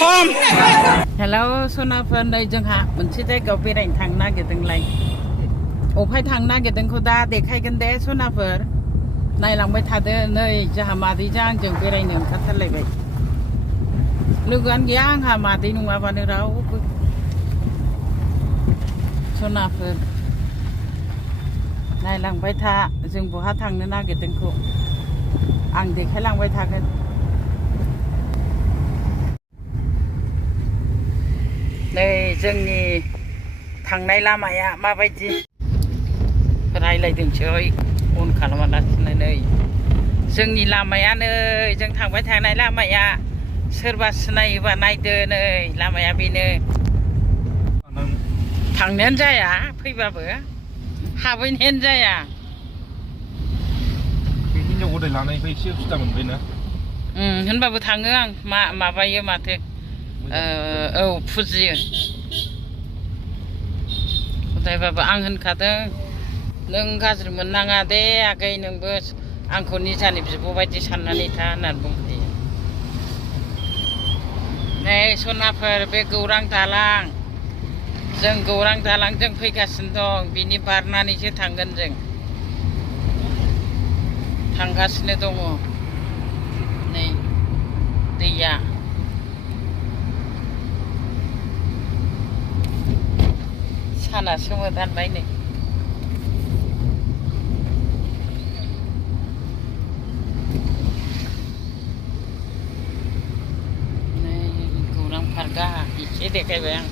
Tom Hello Sonaphone đây chẳng hạn mình sẽ thấy cậu về đánh thằng na cái từng này ổ phải thằng na cái từng cô ta để khai cái đấy Sonaphone này lòng phải thay thế nơi cho hà mà đi trang chừng về đây nương cắt thật lại vậy lúc ăn giang hà mà đi nung vào nơi đó Sonaphone này lòng phải tha chừng bộ hát thằng nữa na cái từng cô ăn thì khai lòng phải tha cái đây जोंनि थांनाय लामाया माबायदि रायलायदों सै अन खालामालासिनो नै जोंनि लामाया नै जों थांबाय थानाय लामाया सोरबा सिनायोबा नायदो नै लामाया बेनो थांनायानो जाया फैबाबो हाबैनायानो जाया बे हिनजाव गदाय लानायनिफ्राय एसे उसुबिदा मोनबाय ना होनबाबो थाङो आं माबायो माथो औ फुजियो खदायबाबो आं होनखादों नों गाज्रि मोननाङा दे आगै नोंबो आंखौ निजानि बिब' बायदि साननानै था होननानै बुंखायो नै सनाफोर बे गौरां दालां जों गौरां दालांजों फैगासिनो दं बिनि बारनानैसो थांगोन जों थांगासिनो दङ नै दैया साना सोमोदानबाय नै गौरां पार्कआ एसे देखायबाय आं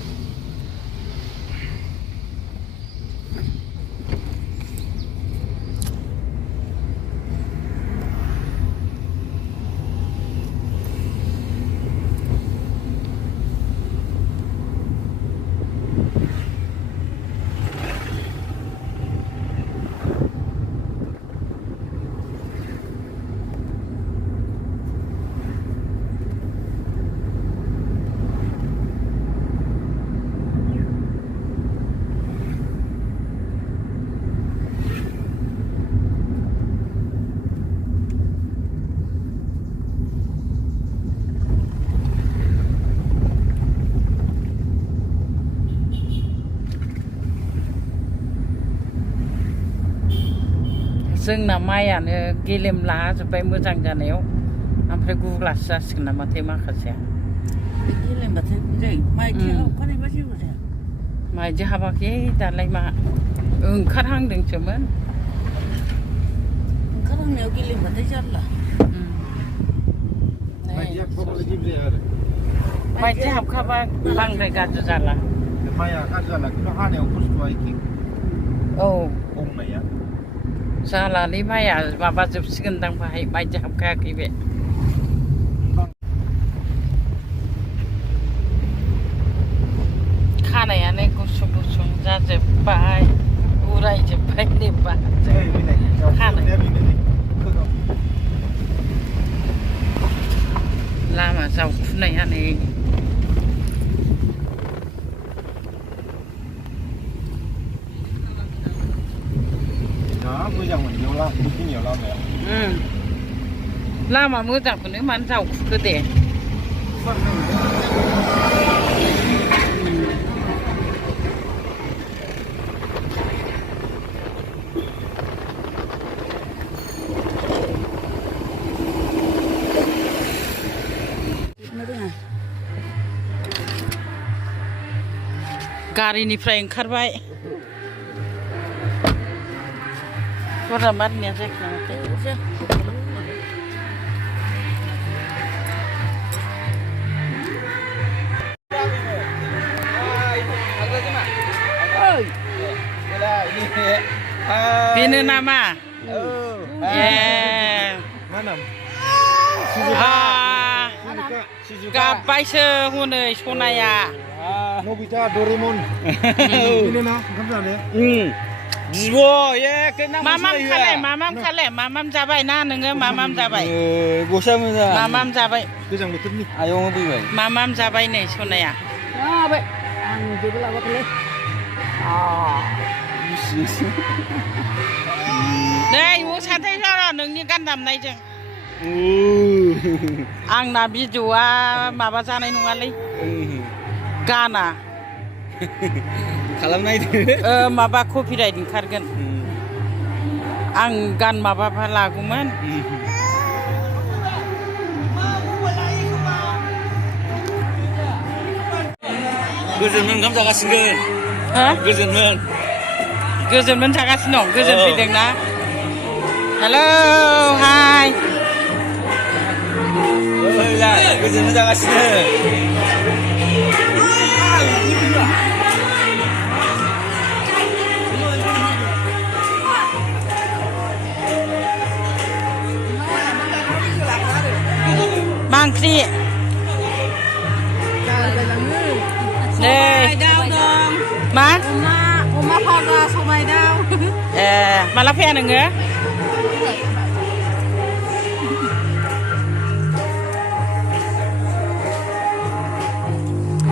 जोंना माइयानो गेलेमला जोब्बाय मोजां जानायाव ओमफ्राय गुग्लासो जासिगोन नामाथाय माखासेया गेलेमबाथाय जायो माइदि हाबखानायबा जेबो जाया माइदि हाबाखै दालाय मा ओंखारहांदोंसोमोन ओंखारहांनायाव गेलेमबाथाय जारला माइदि हाबखाबा बांद्राय गाज्रि जाला माइया गाज्रि जाला खिन्थु हानायाव खस्थ'आ एखे औ गंनाया जालालै माइया माबा जोबसिगोनदां बाहाय माइदि हाबखायाखै बे खानायानो गुसुं गुसुं जाजोब्बाय उरायजोब्बाय लेबा लामा जावखुनायानो मोजां मोननायाव लामायाव लामाया लामा मोजांखौनो मानो जावखुखो दे गारिनिफ्राय ओंखारबाय Orang mana sih nanti? Bini nama? Mana? Kapai sehune sonaya? Nobita Doraemon. Bini na, kamu ada? Jiwa ya kena mamam जाबाय ना नोङो mamam जाबाय गसा मोजां mamam जाबाय गोजां बोथोरनि आयं फैबाय mamam जाबाय नै सनाया जाबाय आं जेबो लाबोखैलै नै अ साथाय र' नोंनि गान दामनायजों आंना भिडिअ'आ माबा जानाय नङालै गाना खालामनायदो माबा कपिराइट ओंखारगोन आं गान माबाबा लागौमोन गोजोनमोन ओंखाम जागासिनो गोजोनमोन जागासिनो दं गोजोन फैदोंना हेलौ हाय गोजोनमोन जागासिनो मा ओंख्रि सबाय दाउ दं मा अमा फाजा सबाय दाउ माला फैया नोङो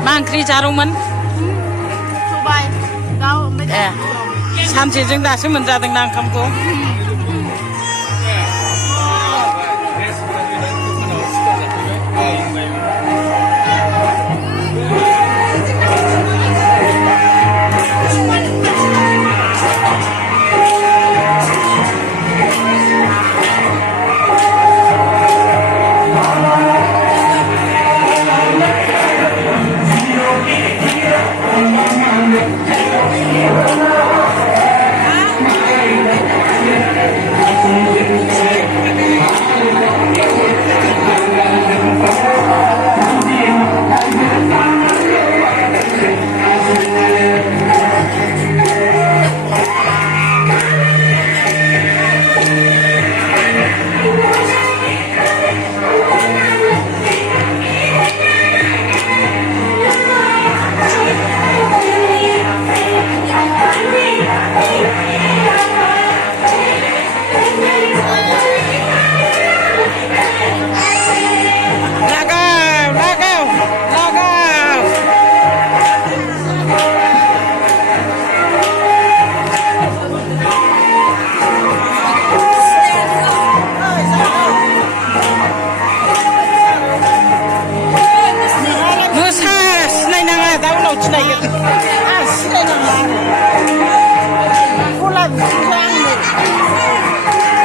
मा ओंख्रि जारौमोन सबाय दाउ सानसेजों दासो मोनजादोंना ओंखामखौ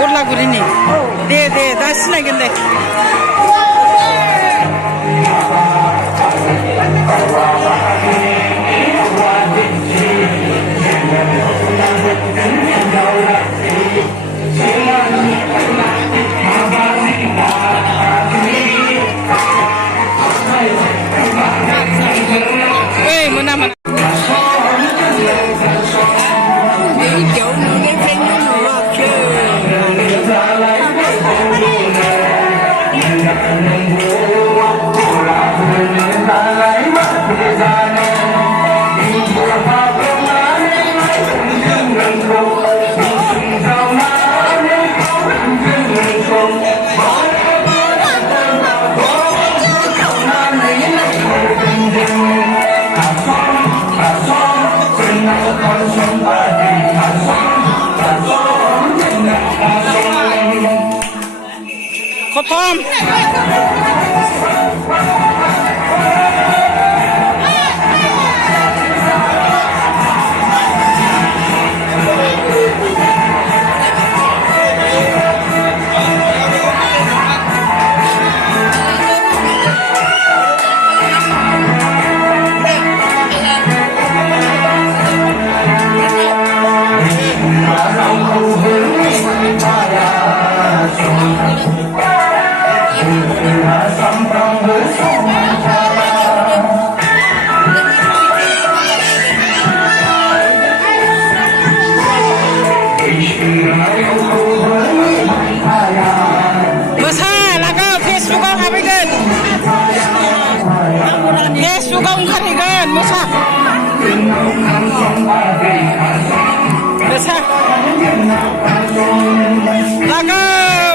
उरलागुरिनि दे दा सिनायगोन दे मोना खतम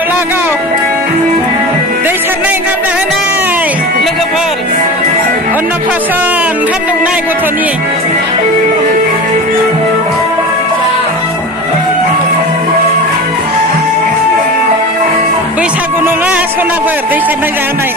लागाव दै सारनाय ओंखाम जाहोनाय लोगोफोर अन्नप्राशन ओंखाम दौनाय गथ'नि बैसागु नङा सनाफोर दै सारनाय जाहोनाय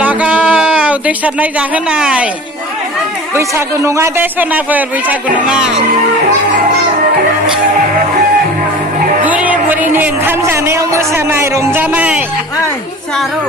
लागाव दै सारनाय जाहोनाय बैसागु नङा दे सनाफोर बैसागु नङा बुरि बुरिनि ओंखाम जानायाव मोसानाय रंजानाय सारौ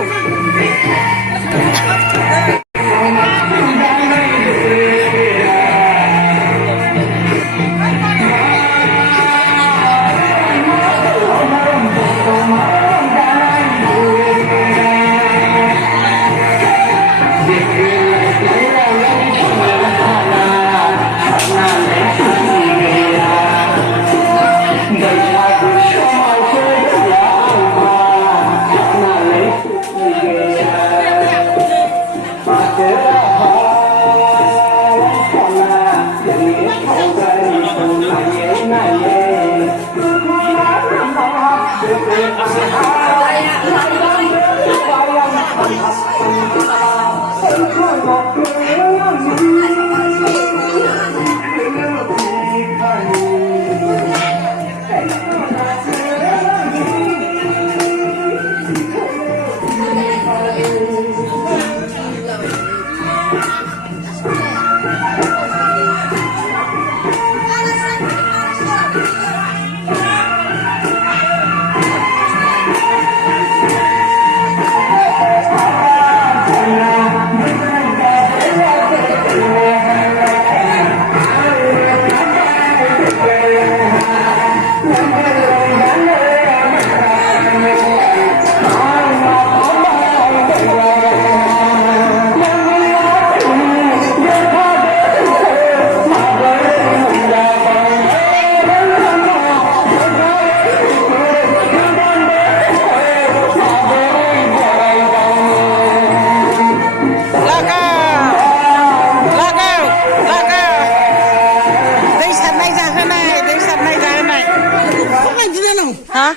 Hả?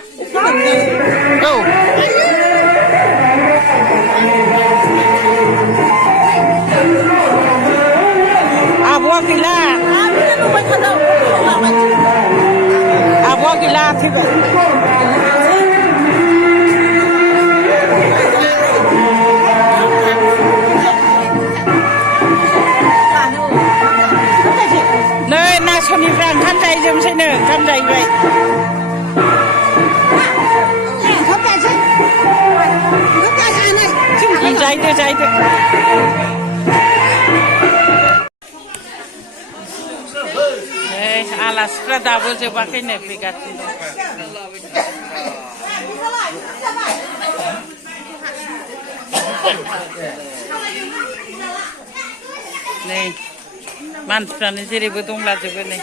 Đâu? Buah gila. Buah gila tiba. Nơi na soni frang khăn tay dùm xin nữa, khăn tay vậy. Trái được. Alas double coba kene pikat. Nih, manfaatnya jadi betul lah juga nih.